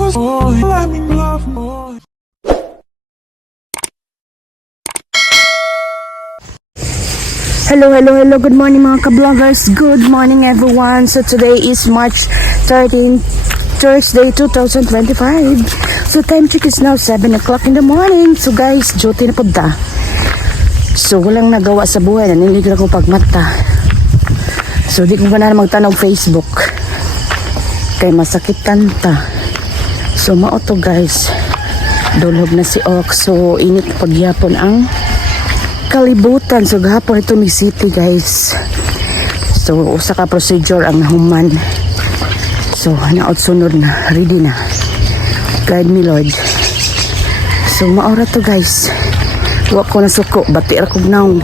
Hello, good morning mga ka-vloggers. Good morning everyone. So today is March 13, Thursday 2025. So time check is now 7 o'clock in the morning. So guys, duty na punta. So walang nagawa sa buhay, nanilig na ko pagmata. So di ko na magtanong Facebook. Kay masakit tanta. So maoto guys. Dulog na si Ox. So init pagyapon ang kalibutan. So gahapon ito ni City guys. So usa ka procedure ang nahuman. So naot sunod na, ready na. Guide me Lord. So maora to guys. Wa ko na suko, bati ra kog naong.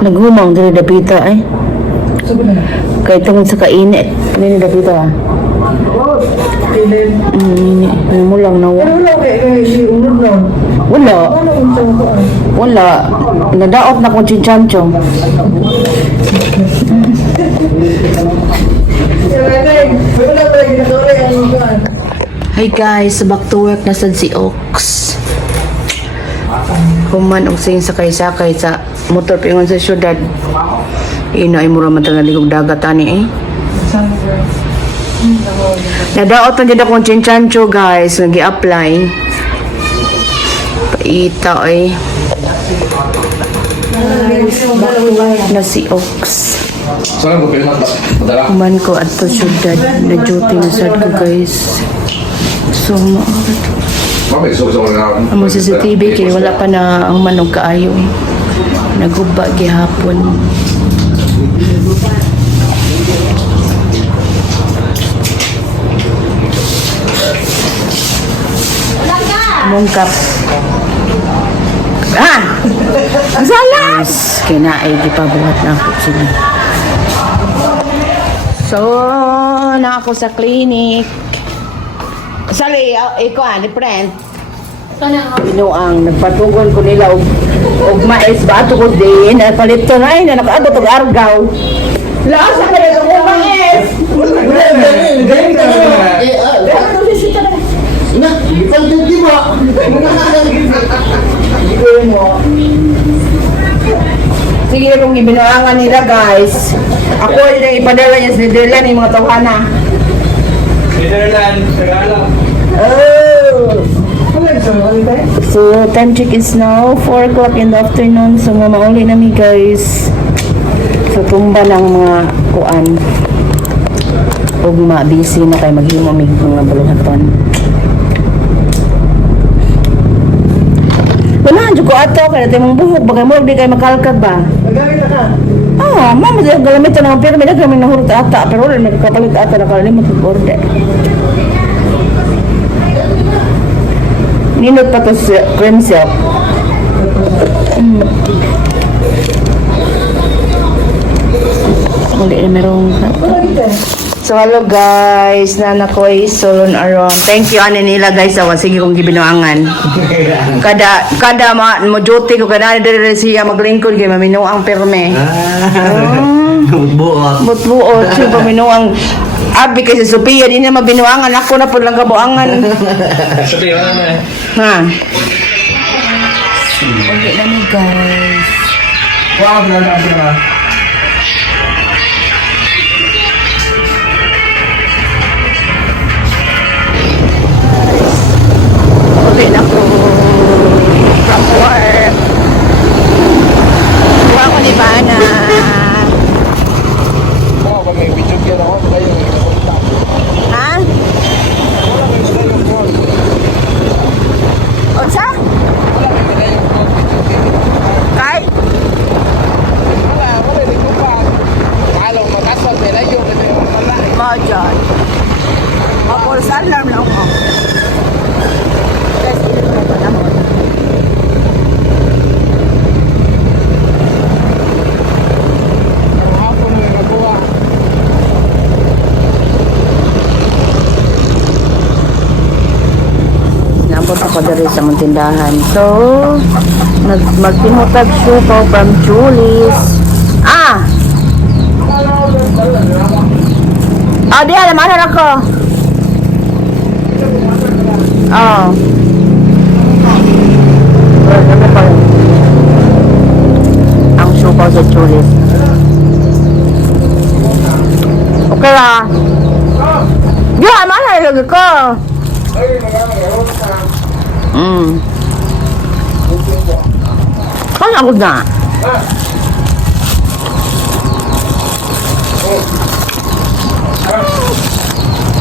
Naghumang dili dapita ay. Kay tungod sa kainit. Dili dapita ah. Ini mo lang nawa. Wala. Nadaot na kong chinchanchong. Hi guys, back to work na sad si Ox. Human og sing sakay-sakay sa motor pingon sa syudad. Ina ay mura man taga ligog dagat ani eh. Nadaot na dito akong chinchancho guys, nag-i-apply. Paita ay. Na si Ox. Human ko at to syudad. Na-duty na sad ko guys. So, ang CCTV kaya wala pa na ang manog kaayo eh. Naguba gihapon. Mungkap. Ah! Ang salas! Kinaay, di pa buhat na ako sila. So, na ako sa clinic. Sali, ikaw, ni friend. Binuang, nagpatugon ko nila og mais ba ito ko din. Palit ko na na nakaabot og argaw. Lasa ka rin ang mais! Sige kung ibinuangan nila guys. Ako yung ipadala niya sa Netherlands yung mga tawhana. Netherlands, Tagalog. Oh! So, time check is now 4 o'clock in the afternoon. So, mauli nami guys. So, tumba ng mga kuan. Huwag ma-busy na kayo maghimamig mga baluhaton. Wala, dyan ko ato. Kaya tayo mong buhok. Bagay mo, di kayo makalkag ba? Nagamit na ka? Oo, mama, galamit na naman. Pero may naglamit na hurot ata. Pero wala, may kapalit ata. Nakalimot ng order. Ninot pa to cream silk. Uli na merong. So hello guys, nana ko ay solon aron. Thank you ani nila guys. Awan sige kong gibinuangan. Kada mo duty ko kada dire siya maglingkod kay maminuang perme. Butbuot siya paminuang. Abi kay si Sophia di na mabinuangan ako na pud lang kabuangan. Sophia na. Ha. Okay na ni guys. Wow, na. Okay na po. From work. Kuha ko ni Bana. May video kaya ako kayo. Ha? Otsa? Kay? Wala din ko pa. Kalo makasal pala yung mga dyan. Mapulsan lang ako. ko dali sa mong tindahan. So, magtimutag siupaw from Julius. Ah! Oh, di alam ano ako. Oh. Ang siupaw sa Julius. Okay lah. Ya, mana lagi ko? Kan aku na.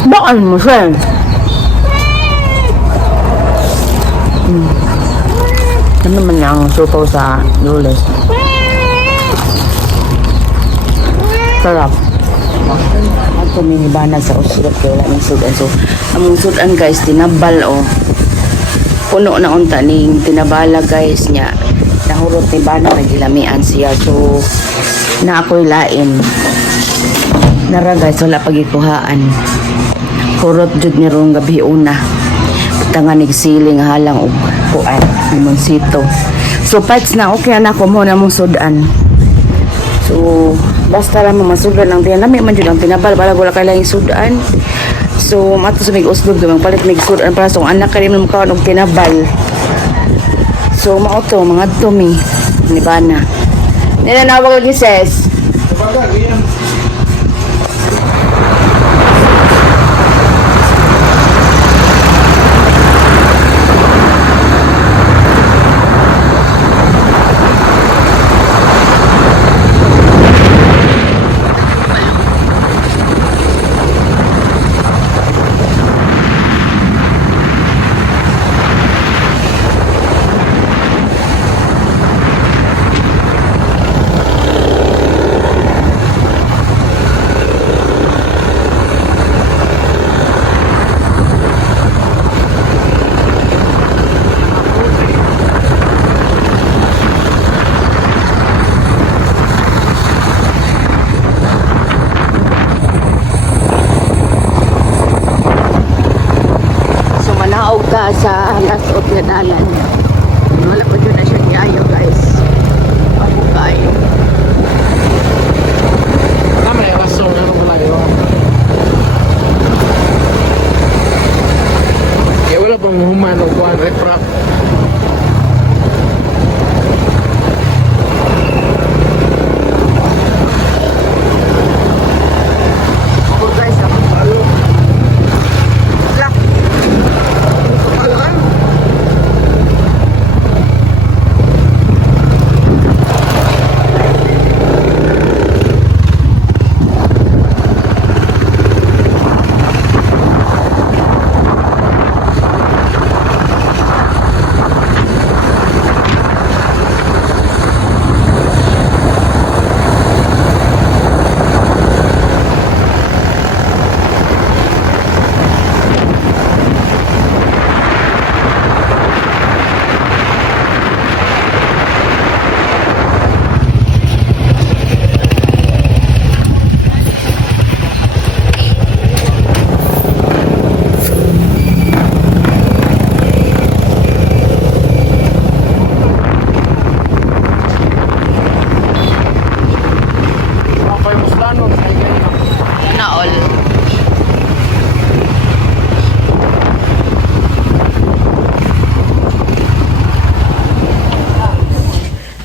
Bakal mo siya. Ano naman yung supaw sa Julius? Sarap. Ako minibana sa usulot kaya wala ng sudan. So, ang sudan guys, tinabal o. Puno na unta ning tinabala guys niya. Nahurot ni bana, nagilamian siya. So, na ako'y lain. Nara guys, wala pagikuhaan. Hurot jud ni rong gabi una. Tangan nigsiling halang og kuan, imong sito. So, parts na okay na ko mo na mong sudan. So, basta lang mamasudan ang tinami man dyan ang tinabal para wala kailangang sudan. So, mato sa mig uslog gamang palit mig sudan para sa anak ka rin mo kaon og tinabal. So, mauto mga tumi ni bana. Nilanawag ni Ses. Ka sa last of the dalan. Wala pa dyan na siya niyayo guys. Ako kayo. Tama yung raso na nung malayo. Kaya wala pang human o kuhan refrap. Ako guys, ako palo.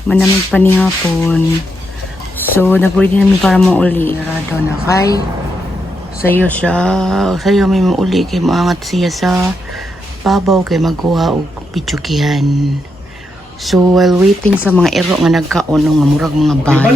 Manamig pa ni hapon. So, nag-ready namin para mauli. Rado na kay sayo siya. Sayo may mauli kay maangat siya sa babaw kay magkuha og pitsukihan. So, while waiting sa mga ero nga nagkaon nga murag mga bahay.